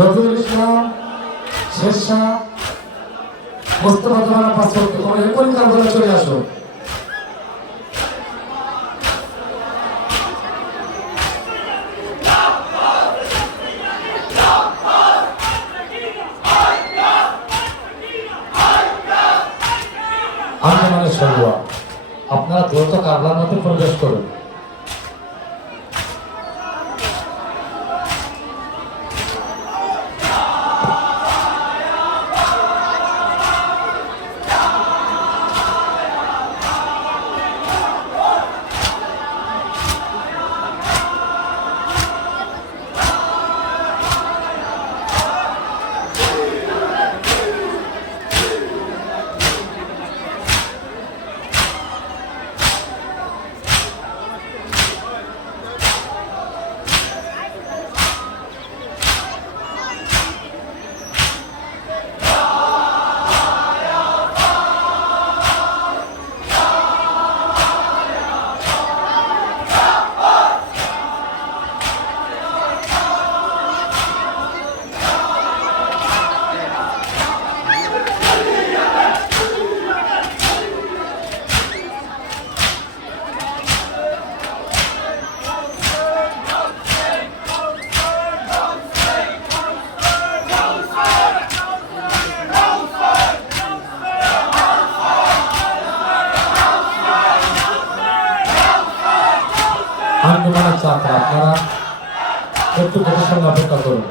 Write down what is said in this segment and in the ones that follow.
রবিউল ইসলাম, শেরশাহ, মোস্তফা জামান passport তোমরা এখনই কারবালা চলে আসো। আঞ্জুমানের সরোয়া, আপনারা দ্রুত কারবালার মধ্যে প্রবেশ করুন। আঞ্জুমানের ছাত্র, আপনারা একটু দেখে সঙ্গে অপেক্ষা করুন।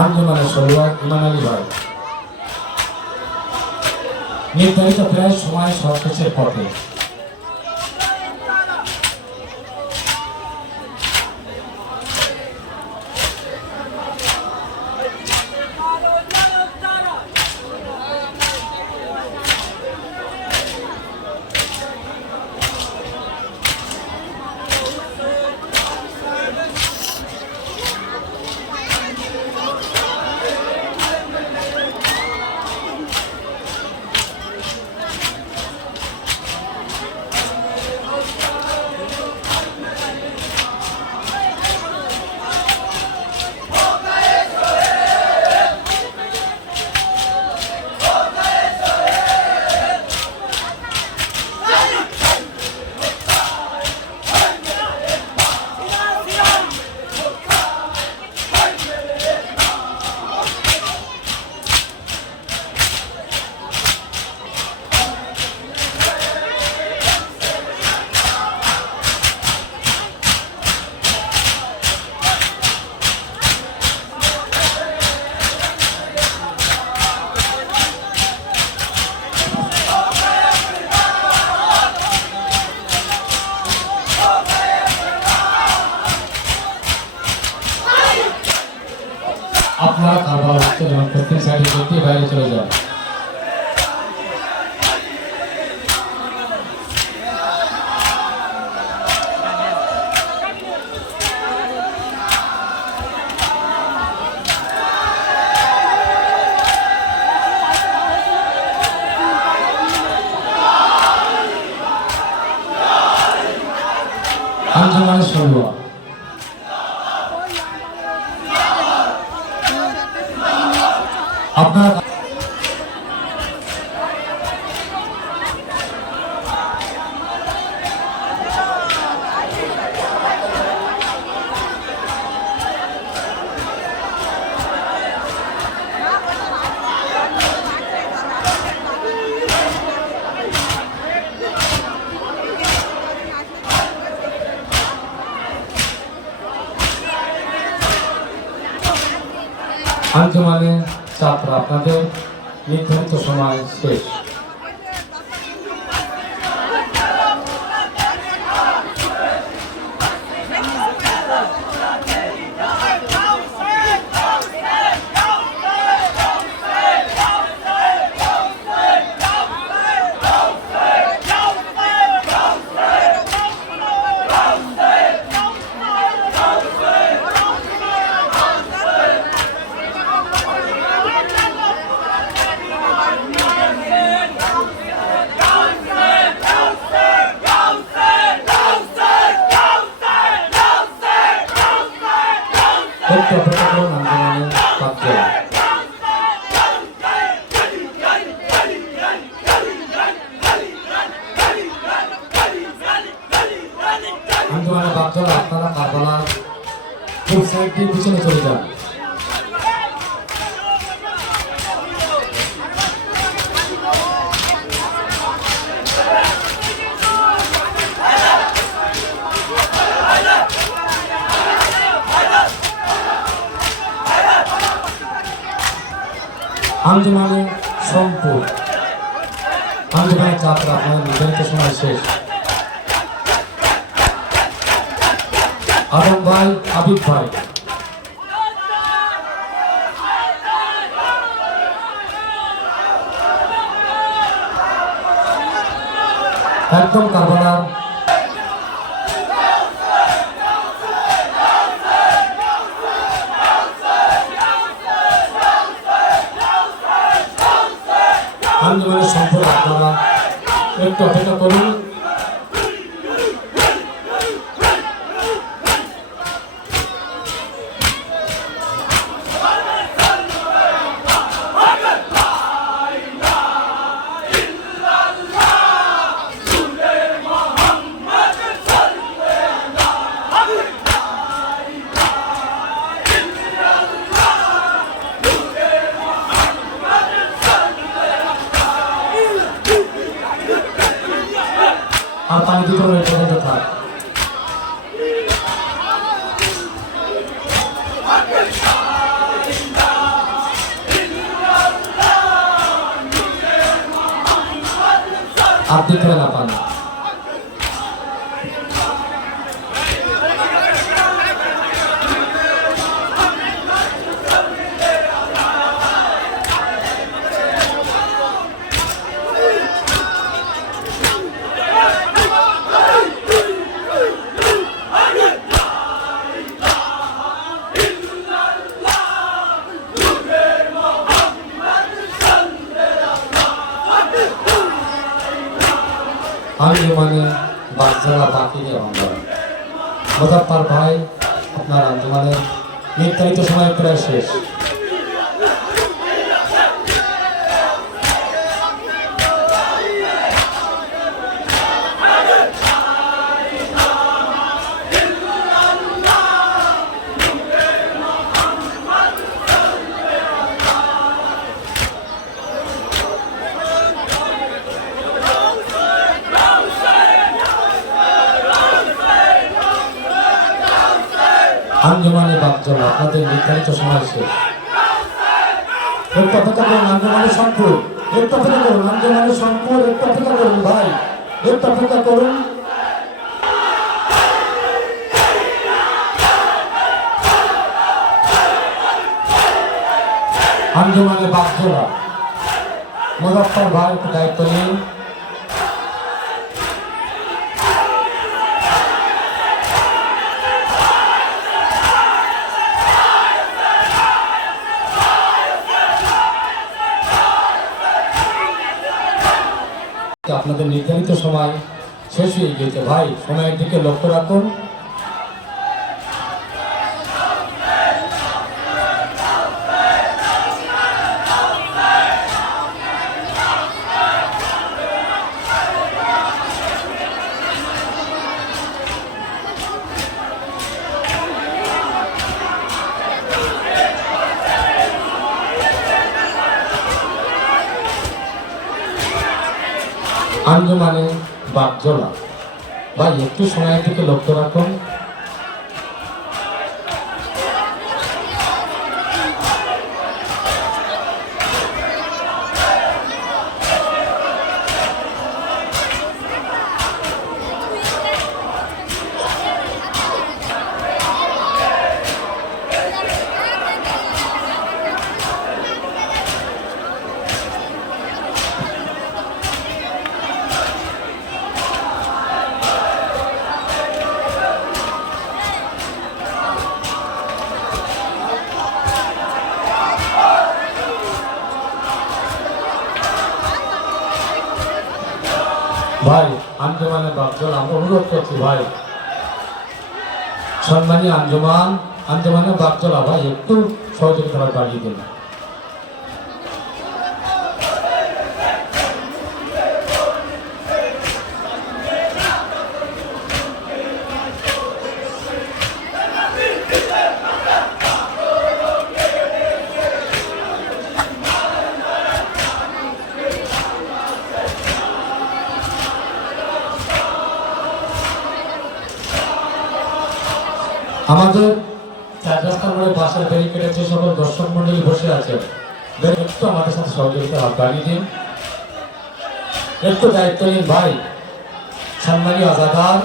আঞ্জুমানের সরোয়া ইমান আলী ভাই নির্ধারিত প্রায় সময় সবশেষের পথে। আপনারা খাবার প্রত্যেক সাইডে দেখতে বাইরে চলে যান। আঞ্জুমানের সরোয়া, আপনারা আঞ্জুমানে ছাত্র আপনাদের নির্ধারিত সময় শেষ। একটু অপেক্ষা করুন, আঞ্জুমানে বাগজোলা। আঞ্জুমানে বাগজোলা, আপনারা কারবালার পূর্ব সাইড দিয়ে পিছনে চলে যান। আঞ্জুমানে সোমপুর, আঞ্জুমানের ছাত্র আপনাদের নির্ধারিত সময় শেষ। আদম ভাই, আবিদ ভাই, একদম কারবালার আঞ্জুমানের সম্পর্ক আপনারা একটু অপেক্ষা করুন। আর পানি দুটো পর্যন্ত থাক। আর দিতে হবে না পানি। আঞ্জুমানে বাগজোলা বাকিদের অঙ্গন। মোজাফফর ভাই, আপনার আঞ্জুমানের নির্ধারিত সময় প্রায় শেষ। আঞ্জুমানে বাগজোলা আপনাদের নির্ধারিত সময় শেষ। একটু অপেক্ষা করুন, আঞ্জুমানের সম্পূর্ণ একটু অপেক্ষা করুন, আঞ্জুমানের সম্পূর্ণ একটু অপেক্ষা করুন ভাই, একটু অপেক্ষা করুন। আঞ্জুমানে বাগজোলা, মোজাফফর ভাই একটু দায়িত্ব নিন। আপনাদের নির্ধারিত সময় শেষ হয়ে গিয়েছে ভাই, সময়ের দিকে লক্ষ্য রাখুন। আঞ্জুমানে বাগজোলা ভাই, একটু সময়ের দিকে লক্ষ্য রাখুন। ভাই আঞ্জুমানের বাপদল আমরা অনুরোধ করছি ভাই, সম্মানী আঞ্জুমানের বাপদলা ভাই একটু সহযোগিতা বাড়িয়ে দিন। আমাদের চার রাস্তা মোড়ে বাসের ব্যারিকেডে যে সকল দর্শক মন্ডলী বসে আছে একটু আমাদের সাথে সহযোগিতা বাড়িয়ে দিন, একটু দায়িত্ব নিন ভাই। সম্মানীয় আজাদার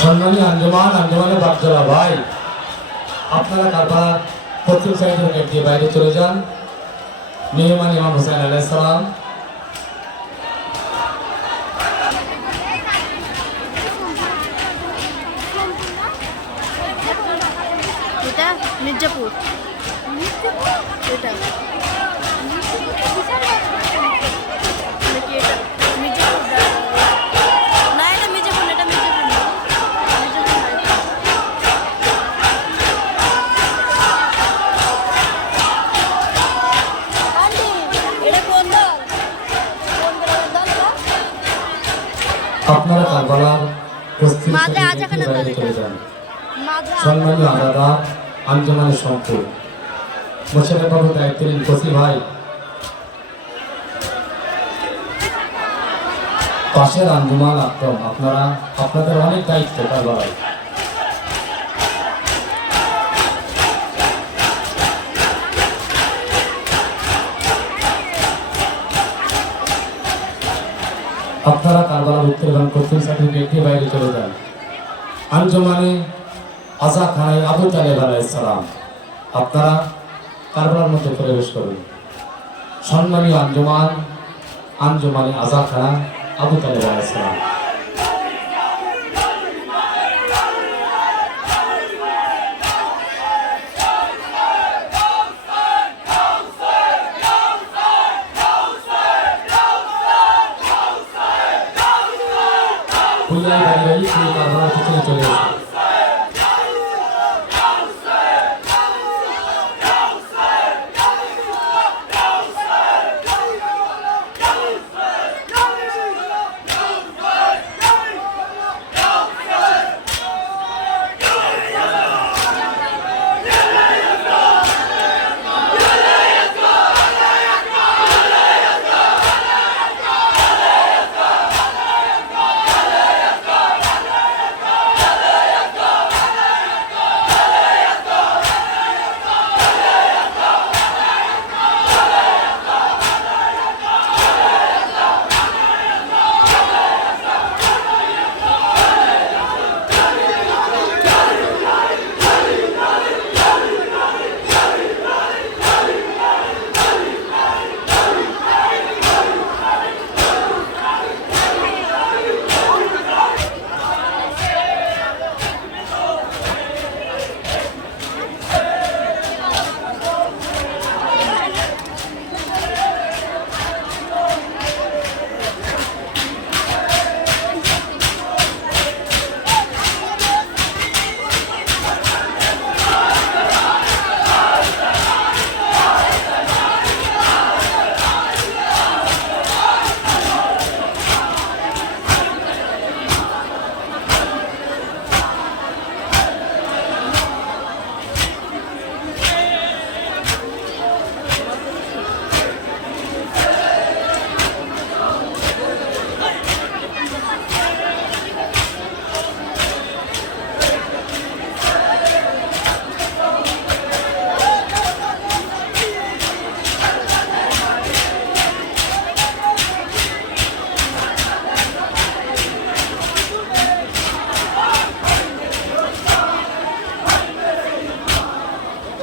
সম্মানীয় আঞ্জুমানের বাপজলা ভাই, আপনারা কারবার পশ্চিম সাইডের গেট দিয়ে বাইরে চলে যান। মেহমান ইমাম হোসেন আলাইহিস সালাম, এটা মির্জাপুর, এটা না, এটা মির্জাপুর, এটা মির্জাপুর না। আপনারা কারবালার পশ্চিম সাইডের গেট দিয়ে বাইরে চলে যান। সম্মানীয় আজাদার আঞ্জুমানের সম্পদ মোশাররফ বাবু দায়িত্ব নিন। কসি ভাই পাশের আঞ্জুমান আকরম, আপনাদের অনেক দায়িত্ব কারবালায়। আপনারা কারবালার উত্তর এবং পশ্চিম সাইডের গেট দিয়ে বাইরে চলে যান। আঞ্জুমানে আজা খানায় আবু তালেব আলাইহিস সালাম, আপনারা কারবালার মধ্যে প্রবেশ করুন। সম্মানীয় আঞ্জুমানে আজা খানা আবু তালেব আলাইহিস সালাম। কারবালার পিছনে চলে আসুন।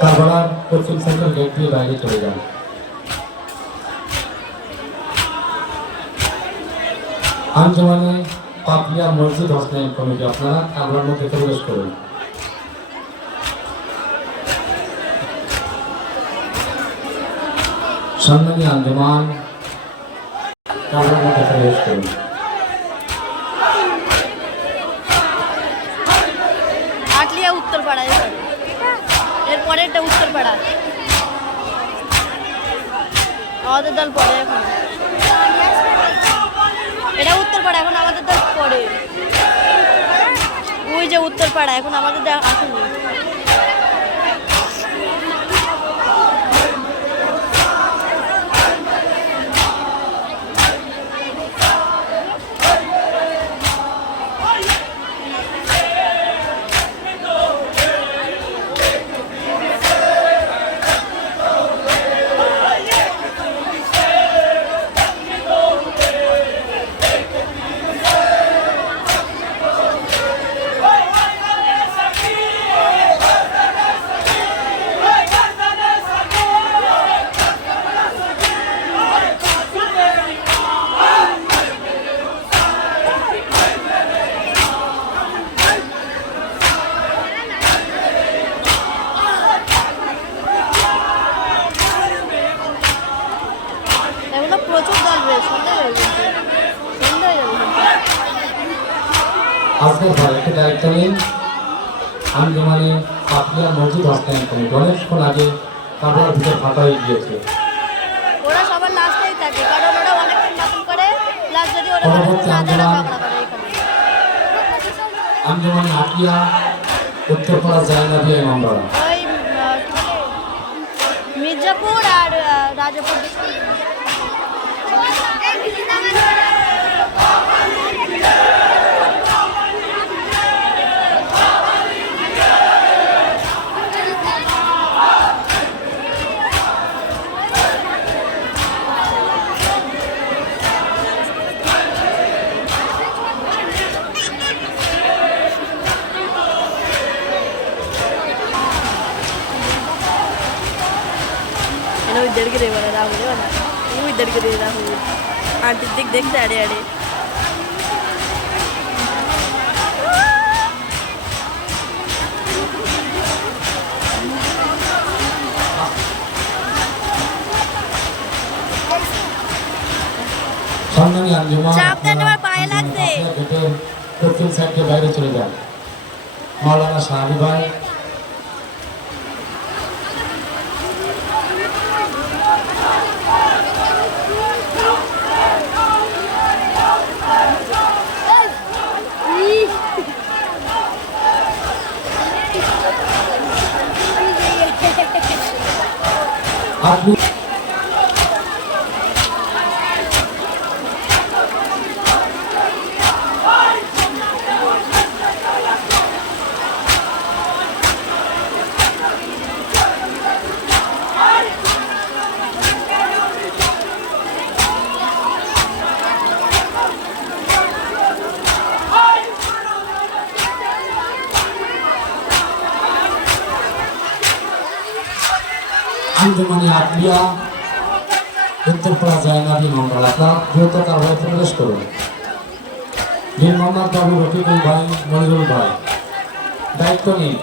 কারবালার পশ্চিম সাইডের গেট দিয়ে বাইরে চলে যান। আঞ্জুমানে পাপিয়া মসজিদ হোসেন কমিটি, আপনারা কারবালার মধ্যে প্রবেশ করুন। সম্মানী আঞ্জুমান কারবালার মধ্যে প্রবেশ করুন। আটলিয়া উত্তরপাড়া, এরপরে এটা উত্তরপাড়া। আমাদের দল পরে এখন, এটা উত্তরপাড়া, এখন আমাদের দল পরে। ওই যে উত্তরপাড়া, এখন আমাদের দল আসেনি। এগুলো প্রচুর দল রয়েছে, সন্ধ্যা হয়ে গেছে, সন্ধ্যা হয়ে যাবে। আজকের ঘরে একটু দায়িত্ব নিন। আঞ্জুমানে আটলিয়া মসজিদ হস্তান্তর কমিটি অনেকক্ষণ আগে কারবালার ভিতর ফাঁকা হয়ে গিয়েছে। ওরা সবার লাস্টেই থাকে, কারণ ওরা অনেকক্ষণ বাতিল করে, প্লাস যদি ওরা পরবর্তী না দেয়, আন্দোলন ঝগড়া করে এখানে। আঞ্জুমানে আটলিয়া উত্তরপাড়া জায়নাবিয়া ইমামবাড়া। ওই কি বলে, মির্জাপুর আর রাজাপুর। इधर गिरे वाला राहुल वाला, वो इधर गिरे राहुल आंटी दिख देखते अड़े अड़े। সম্মানী আঞ্জুমান চাপ দেন, আমার পায়ে লাগছে। গেটের দক্ষিণ সাইডে বাইরে চলে যান। মাওলানা শাহাবি ভাই আপনি আঞ্জুমানে আটলিয়া উত্তরপাড়া জায়নাবি ইমামবাড়া। আপনার বৃহত্তর কারবালায় প্রবেশ করুন। বীর মোহাম্মদ বাবু, রফিকুল ভাই, মনিরুল ভাই দায়িত্ব নিন।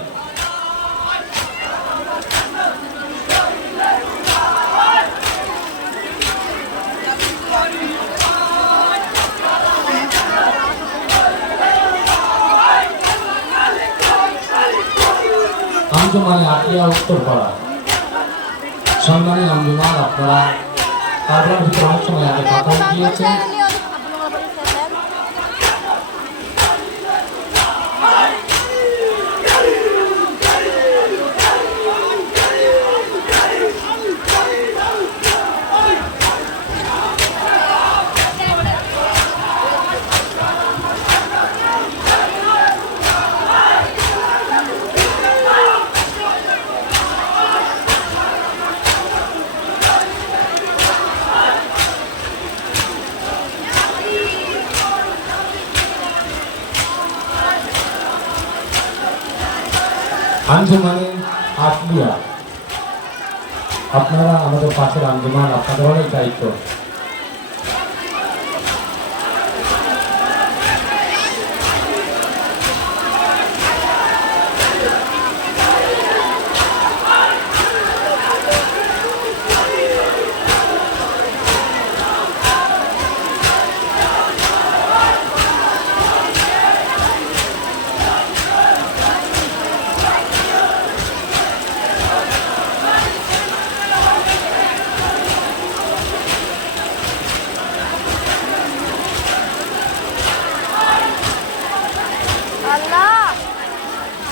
আঞ্জুমানে আটলিয়া উত্তরপাড়া। সম্মানী আঞ্জুমান, আপনারা কারবালার ভিতরে অনেক সময় আগে ফাঁকা হয়ে গিয়েছে। আঞ্জুমানে আটলিয়া, আপনারা আমাদের পাশের আঞ্জুমান, আপনাদের অনেক দায়িত্ব।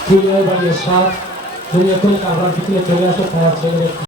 দুনিয়ায় বাড়িয়ে সাত দুনিয়া করে কারবার ভিতরে চলে আসো তোমার ছেলের